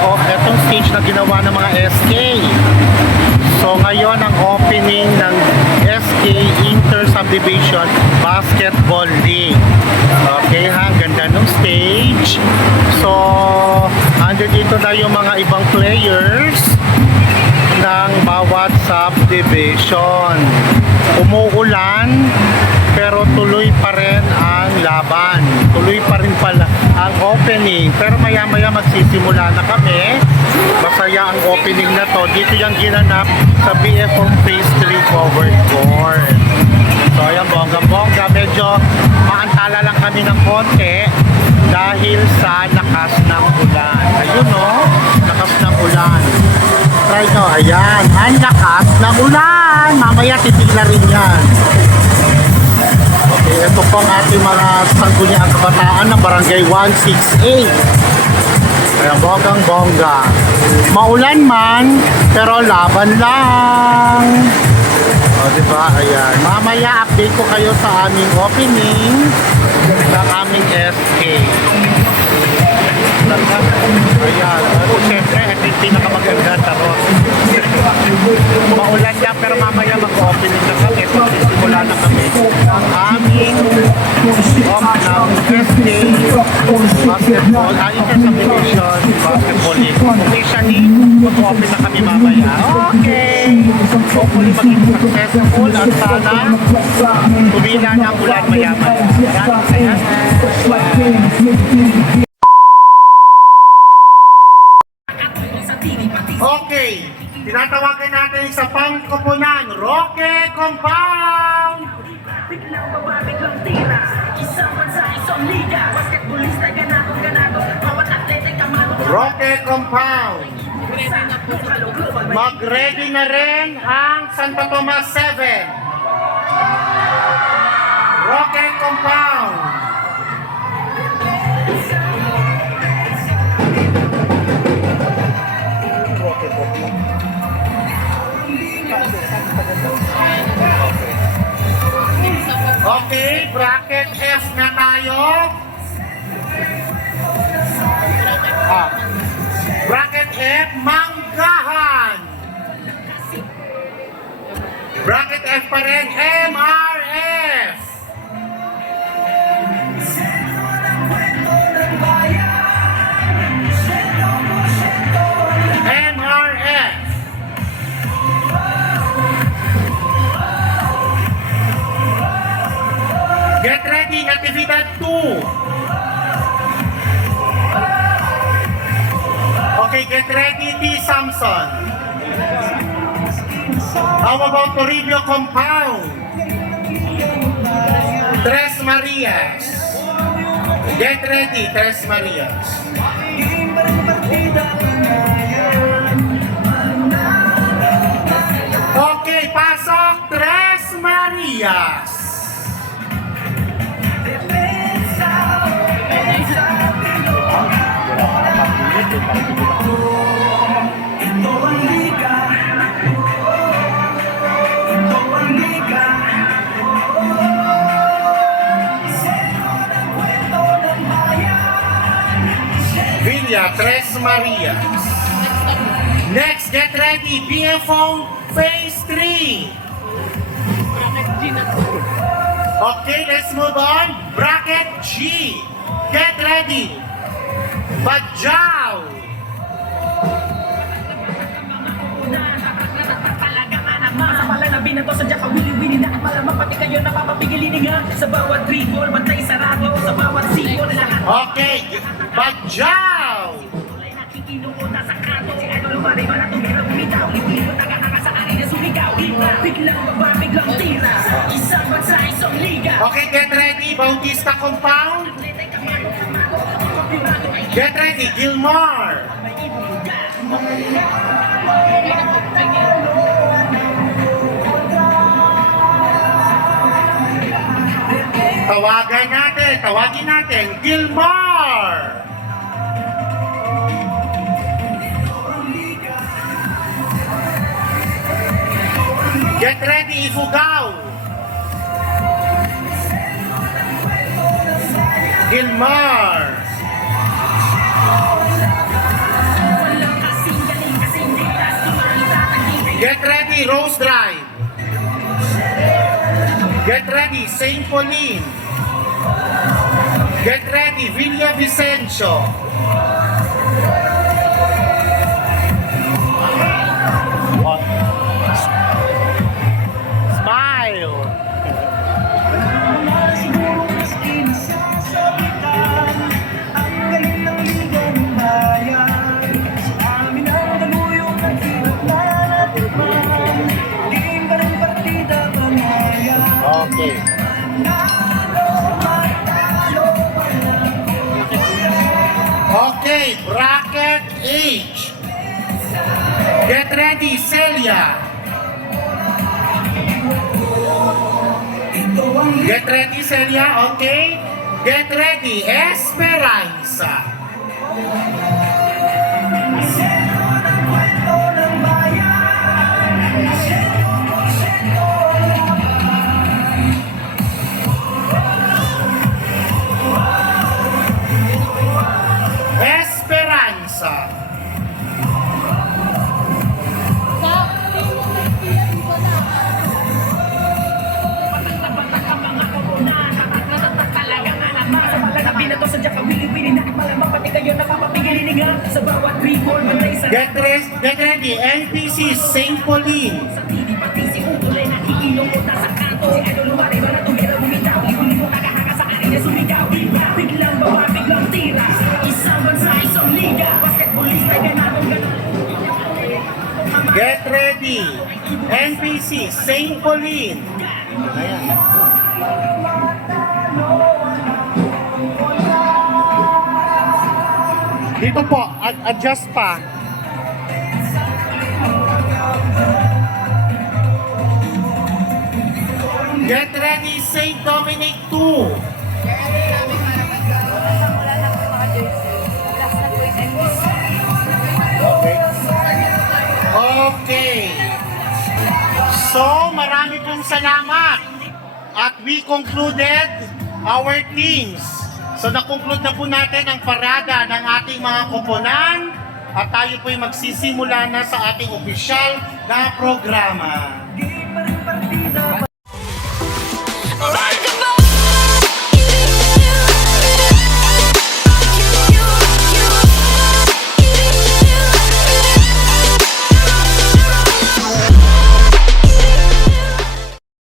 Itong stage na ginawa ng mga SK. So ngayon ang opening ng SK Inter Subdivision Basketball League. Okay ha, ganda ng stage. So under dito na yung mga ibang players ng bawat subdivision. Umuulan pero tuloy pa rin ang laban. Tuloy pa rin pala ang opening. Pero maya maya magsisimula na kami. Masaya ang opening na to. Dito yung ginanap sa BFO Phase 3 covered court. So ayan, bongga-bongga. Medyo maantala lang kami ng konti dahil sa lakas ng ulan. Ayun no, lakas ng ulan. Try nyo, ayan, ang lakas ng ulan. Mamaya titigla rin yan. Okay, ito po ang ating mga sangguniang kabataan ng Barangay 168. Kaya bonggang-bongga. Maulan man, pero laban lang. O, diba? Ayan. Mamaya update ko kayo sa aming opening ng aming SK. Ayan. Pero syempre, ito yung pinakamaganda. Tarot. Maulan lang, pero mamaya mag-opening na kami. Simula na kami ang aming SK Basketball, Inter-Subdivision Basketball League. Officially, mag-open na kami mamaya. Okay! Hopefully maging successful at sana tumila na ang ulan maya-maya. Ayan. Okay, tinatawagan natin sa pangkupunan, Roque Compound! Biglang baba, biglang tira. Isang bansa, isang liga. Basketballista, ganado. Bawat atleta, kamado. Roque Compound! Mag-ready na rin ang Santo Tomas 7. Roque Compound! Okay, bracket F na tayo. Bracket F, Manggahan. Bracket F pa rin, MRF. MRF. Get ready, Natividad 2. Okay, get ready, T. Samson. How about Toribio Compound? Tres Marias. Get ready, Tres Marias. Okay, pasok, Tres Marias. Villa, Tres Marias. Next, get ready, BFO Phase 3. Okay, let's move on. Bracket G. Get ready. Badjao. Sa pala na binato sa Jaka Willy-Willy na malamang pati kayo napapapigilin nga sa bawat dribble, bantay sarado sa bawat sipol lahat. Okay, Badjao. Nakikinuuna sa kanto si Idol Lumari wala tumira bumitaw hindi mo taga-tanga sa arena sumigaw biglang baba, biglang tira isang bansa, isang liga. Okay, get ready, Bautista Compound. Get ready, Gilmar. Tawagin natin, Gilmar. Get ready, Ifugao. Gilmar. ready, Rose Drive. Get ready, St. Pauline. Get ready, Villa Vicencio. Smile. Siguro mas kinasasabitan ang galing ng liga ng bayan. Sa amin ang daluyong naghirap na natirpan. Game pa rin partida pamayan. Okay. Okay, bracket H. Get ready, Celia. Get ready, Celia. Okay. Get ready, Esperanza. Esperanza. Get ready, NPC, St. Pauline. Get ready, NPC, St. Pauline. Ayan. Dito po, adjust pa. Get ready, St. Dominic 2. Okay. Okay. So, marami pong salamat. At we concluded our teams. So, na-conclude na po natin ang parada ng ating mga koponan at tayo po'y magsisimula na sa ating opisyal na programa.